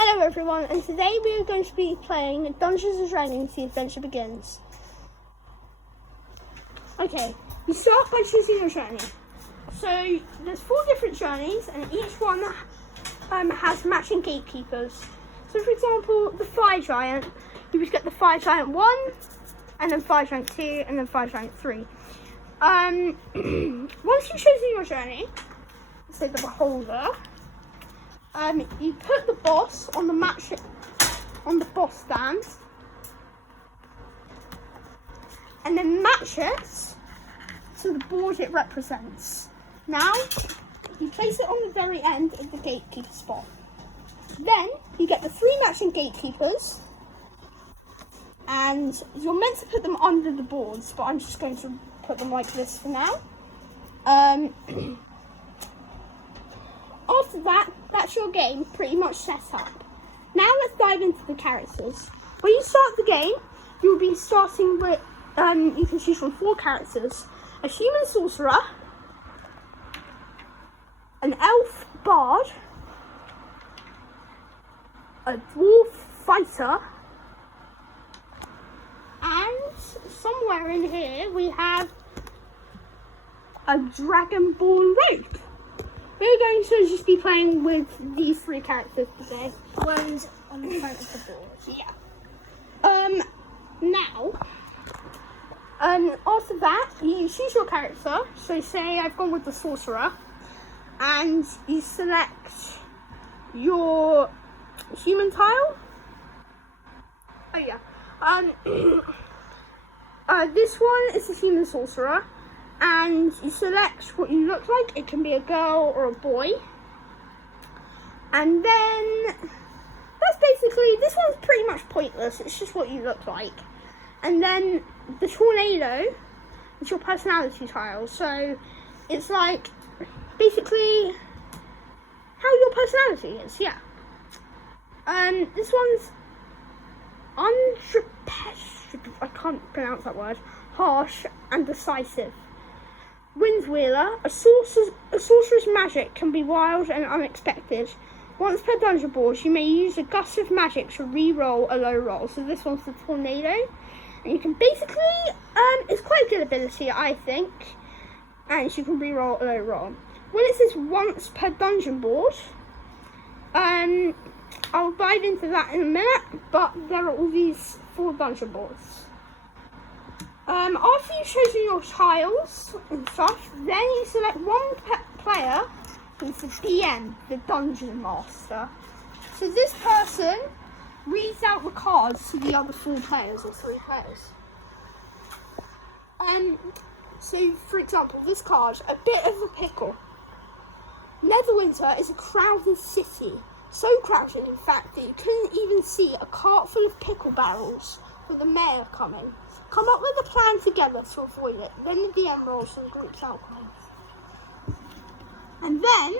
Hello everyone, and today we are going to be playing Dungeons and Dragons: The Adventure Begins. Okay, you start by choosing your journey. So there's 4 different journeys, and each one has matching gatekeepers. So for example, the Fire Giant, you would get the Fire Giant 1, and then Fire Giant 2, and then Fire Giant 3. Once you've chosen your journey, say the Beholder, you put the boss on the boss stand, and then match it to the board it represents. Now, you place it on the very end of the gatekeeper spot. Then, you get the 3 matching gatekeepers, and you're meant to put them under the boards, but I'm just going to put them like this for now. After that, that's your game pretty much set up. Now let's dive into the characters. When you start the game, you'll be starting with, you can choose from 4 characters. A human sorcerer, an elf bard, a dwarf fighter, and somewhere in here we have a dragonborn rogue. We're going to just be playing with these 3 characters today. One's on the front of the board. Yeah. Now, after that, you choose your character. So say I've gone with the sorcerer, and you select your human tile. Oh yeah. This one is the human sorcerer. And you select what you look like. It can be a girl or a boy. And then that's basically, this one's pretty much pointless. It's just what you look like. And then the tornado is your personality tile. So it's like basically how your personality is. Yeah. This one's I can't pronounce that word. Harsh and decisive. Windwheeler, a sorcerer's magic can be wild and unexpected. Once per dungeon board, you may use a gust of magic to re-roll a low roll. So this one's the tornado. And you can basically, it's quite a good ability, I think. And you can re-roll a low roll. When it says once per dungeon board, I'll dive into that in a minute, but there are all these 4 dungeon boards. After you've chosen your tiles and stuff, then you select one player who's the DM, the Dungeon Master. So this person reads out the cards to the other 4 players or 3 players. So for example, this card, a bit of a pickle. Neverwinter is a crowded city. So crowded, in fact, that you couldn't even see a cart full of pickle barrels with the mayor coming. Come up with a plan together to avoid it. Then the DM rolls for the group's outcome. And then,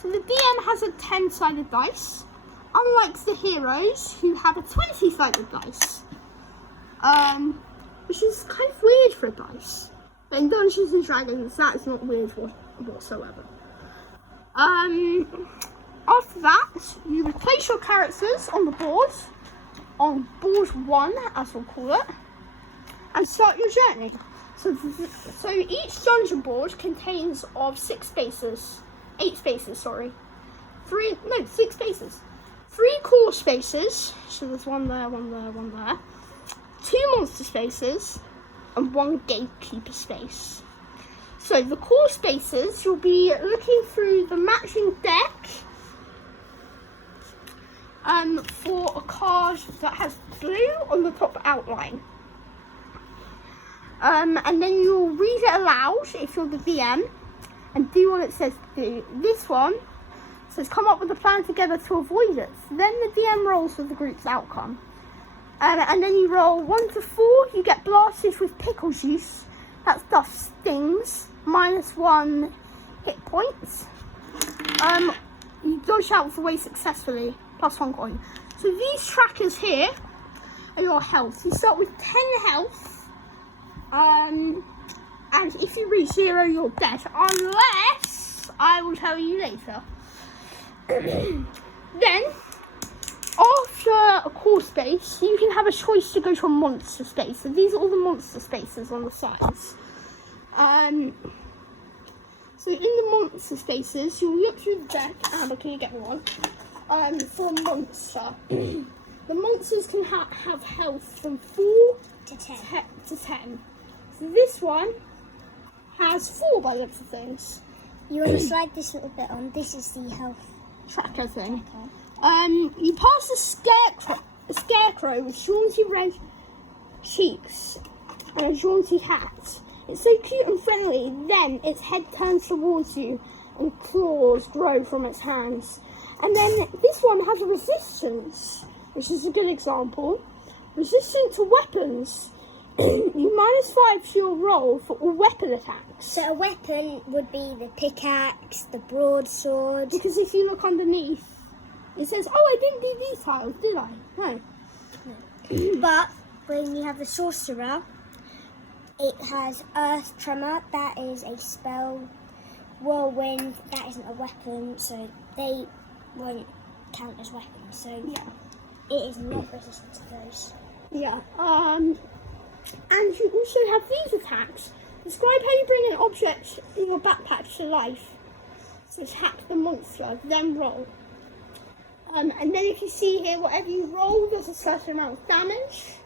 so the DM has a 10-sided dice, unlike the heroes who have a 20-sided dice, which is kind of weird for a dice. But in Dungeons and Dragons, that is not weird whatsoever. After that, you replace your characters on the board, on board 1, as we'll call it, and start your journey. So each dungeon board contains of 6 spaces, 8 spaces, sorry. 6 spaces. 3 core spaces, so there's one there, one there, one there. 2 monster spaces, and 1 gatekeeper space. So the core spaces, you'll be looking through the matching deck for a card that has blue on the top outline. And then you'll read it aloud if you're the DM and do what it says to do. This one says come up with a plan together to avoid it. So then the DM rolls for the group's outcome. And then you roll 1 to 4, you get blasted with pickle juice. That stuff stings, -1 hit points. You dodge out of the way successfully, +1 coin. So these trackers here are your health. You start with 10 health, and if you reach 0, you're dead, unless else, I will tell you later. Then, after a core space, you can have a choice to go to a monster space. So these are all the monster spaces on the sides. So in the monster spaces, you'll look through the deck. Amber, can you get me one? For a monster. The monsters can have health from 4 To 10. to 10. So this one has 4 by the looks of things. You want to slide this little bit on. This is the health Tracker thing. tracker. You pass a scarecrow with jaunty red cheeks and a jaunty hat. It's so cute and friendly. Then its head turns towards you and claws grow from its hands. And then this one has a resistance, which is a good example. Resistant to weapons. You -5 to your roll for all weapon attacks. So a weapon would be the pickaxe, the broadsword. Because if you look underneath, it says, oh, I didn't do these tiles, did I? No. But when you have the sorcerer, it has earth tremor. That is a spell. Whirlwind, that isn't a weapon, so they won't count as weapons. So Yeah. it is not resistant to those. Yeah. And you also have these attacks. Describe how you bring an object in your backpack to life. So attack the monster, then roll. And then if you see here, whatever you roll, there's a certain amount of damage.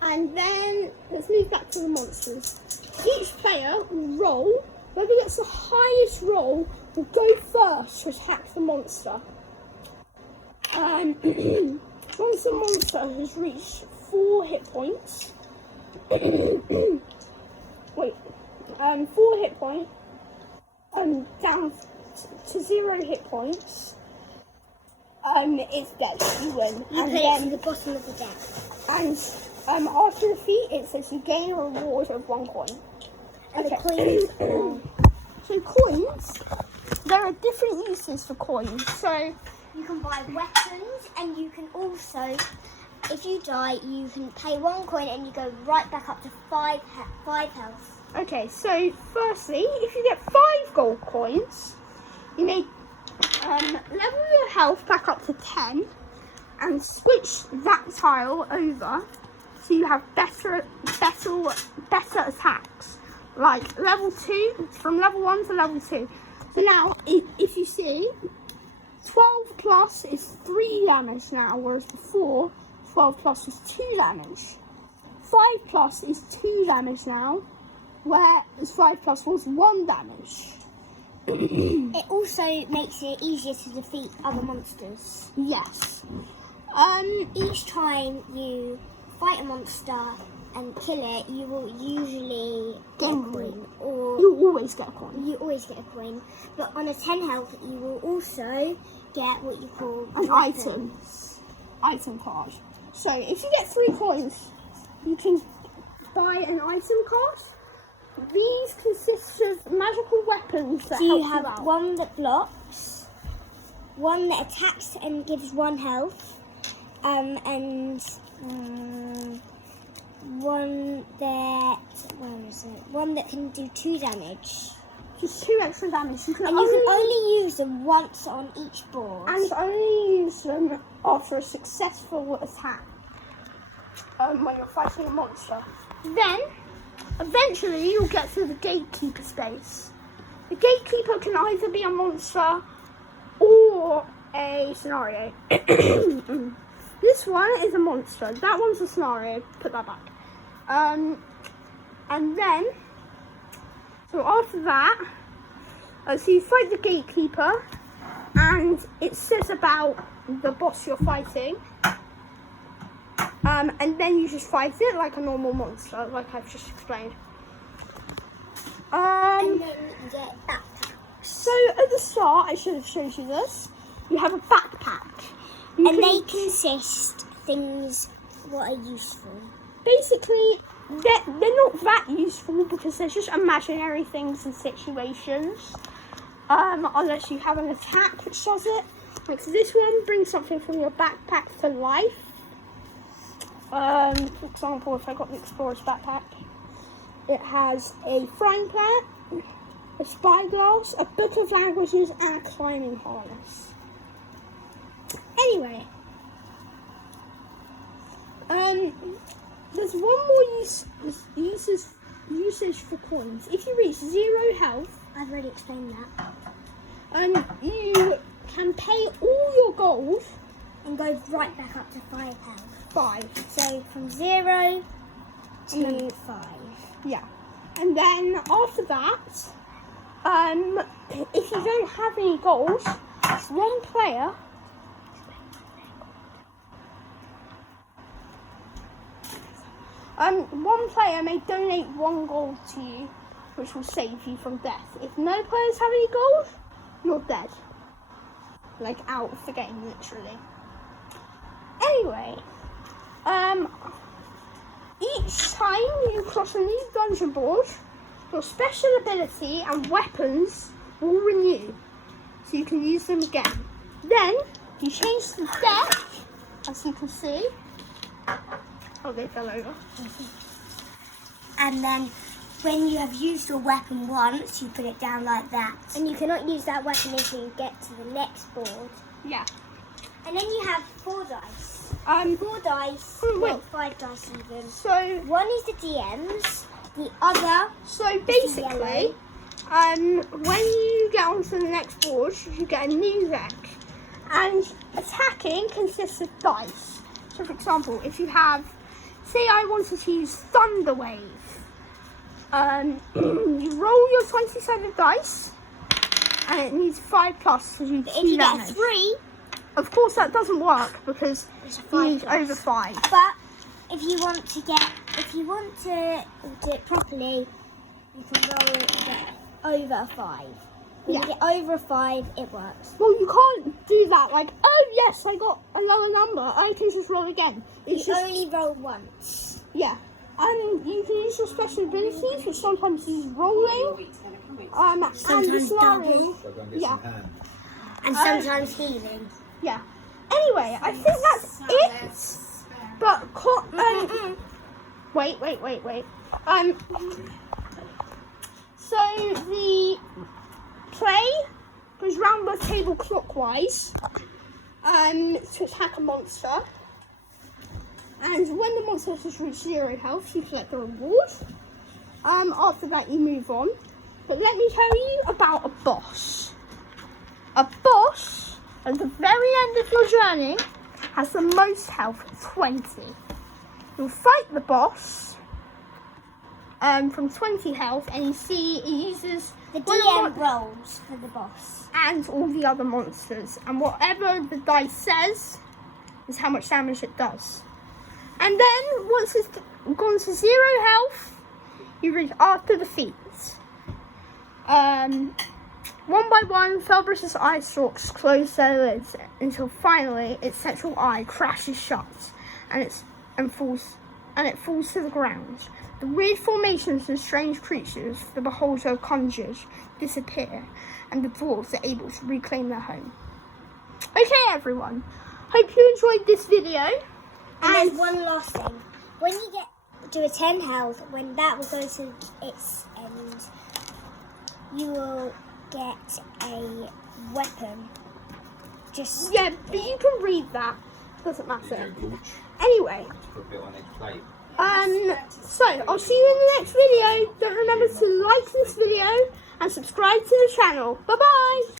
And then let's move back to the monsters. Each player will roll. Whoever gets the highest roll will go first to attack the monster. Once the monster has reached 4 hit points, 4 hit points, down to 0 hit points, it's dead. You win. You And put it then, to the bottom of the deck. and after defeat, it says you gain a reward of 1 coin. And Okay. the coins are... So coins, there are different uses for coins. So You can buy weapons, and you can also, if you die, you can pay 1 coin and you go right back up to 5 health. okay, so firstly, if you get 5 gold coins, you may level your health back up to 10 and switch that tile over so you have better attacks. Like level 2, from level 1 to level 2. So now, if you see, 12 plus is 3 damage now, whereas before, 12 plus was 2 damage. 5 plus is 2 damage now, whereas 5 plus was 1 damage. It also makes it easier to defeat other monsters. Yes. Each time you fight a monster and kill it, you will usually get a Gain coin. Or You always get a coin. you always get a coin. But on a 10 health, you will also get what you call An weapon. item card. So if you get 3 coins, you can buy an item card. These consist of magical weapons that So help you have out. one that blocks, one that attacks and gives 1 health, and one that, where is it? One that can do 2 damage. Just 2 extra damage. You can And you can only use them once on each board. and only use them after a successful attack when you're fighting a monster. Then, eventually, you'll get to the gatekeeper space. The gatekeeper can either be a monster or a scenario. This one is a monster. That one's a scenario. Put that back. And then, so after that, so you fight the gatekeeper, and it says about the boss you're fighting. And then you just fight it like a normal monster, like I've just explained. and then you get backpacks. So at the start, I should have showed you this. You have a backpack. You And can- they consist things what are useful. basically, they're not that useful because they're just imaginary things and situations. Unless you have an attack which does it. Like this one brings something from your backpack to life. For example, if I got the explorer's backpack, it has a frying pan, a spyglass, a book of languages, and a climbing harness. Anyway, there's one more usage for coins. If you reach 0 health, I've already explained that. you can pay all your gold And go right back up to 5 health. 5. So from 0 to 5. Yeah. And then after that, if you don't have any gold, one player may donate 1 gold to you, which will save you from death. If no players have any gold, you're dead. Like out of the game, literally. Anyway, each time you cross a new dungeon board, your special ability and weapons will renew, so you can use them again. Then you change the deck, as you can see. Oh, they fell over. And then when you have used your weapon once, you put it down like that. And you cannot use that weapon until you get to the next board. Yeah. And then you have 4 dice. 4 dice, wait. 5 dice even. So, One is the DM's, the other basically, when you get onto the next board, you get a new deck. And attacking consists of dice. So, for example, if you have, say I wanted to use Thunder Wave, you roll your 20-sided dice, and it needs 5+, so you if you get 3, of course that doesn't work because it's a you 5 need over 5. But if you want to do it properly, you can roll it over 5. When Yeah. you get over a 5, it works. Well, you can't do that like, oh yes, I got a lower number, I can just roll again. It's You just, only roll once. yeah. You can use your special abilities, which sometimes use rolling, and Sometimes scenario. Yeah. And sometimes healing. Yeah. Anyway, I think that's it. But wait. So the play goes round the table clockwise to attack a monster. And when the monster has reached 0 health, you collect the reward. After that, you move on. But let me tell you about a boss. A boss, at the very end of your journey, has the most health, 20. You'll fight the boss from 20 health, and you see he uses The DM rolls for the boss. and all the other monsters, and whatever the dice says is how much damage it does. And then once it's gone to 0 health, you reach after defeat. One by one, Felbrus's eye stalks close their lids until finally its central eye crashes shut, and it falls to the ground. The weird formations and strange creatures the beholder conjured disappear, and the dwarves are able to reclaim their home. Okay, everyone. Hope you enjoyed this video. And there's one last thing. When you get to a 10 health, when that will go to its end, you will get a weapon. Yeah, but you can read that. Doesn't matter. Anyway. So I'll see you in the next video. Don't remember to like this video and subscribe to the channel. Bye bye.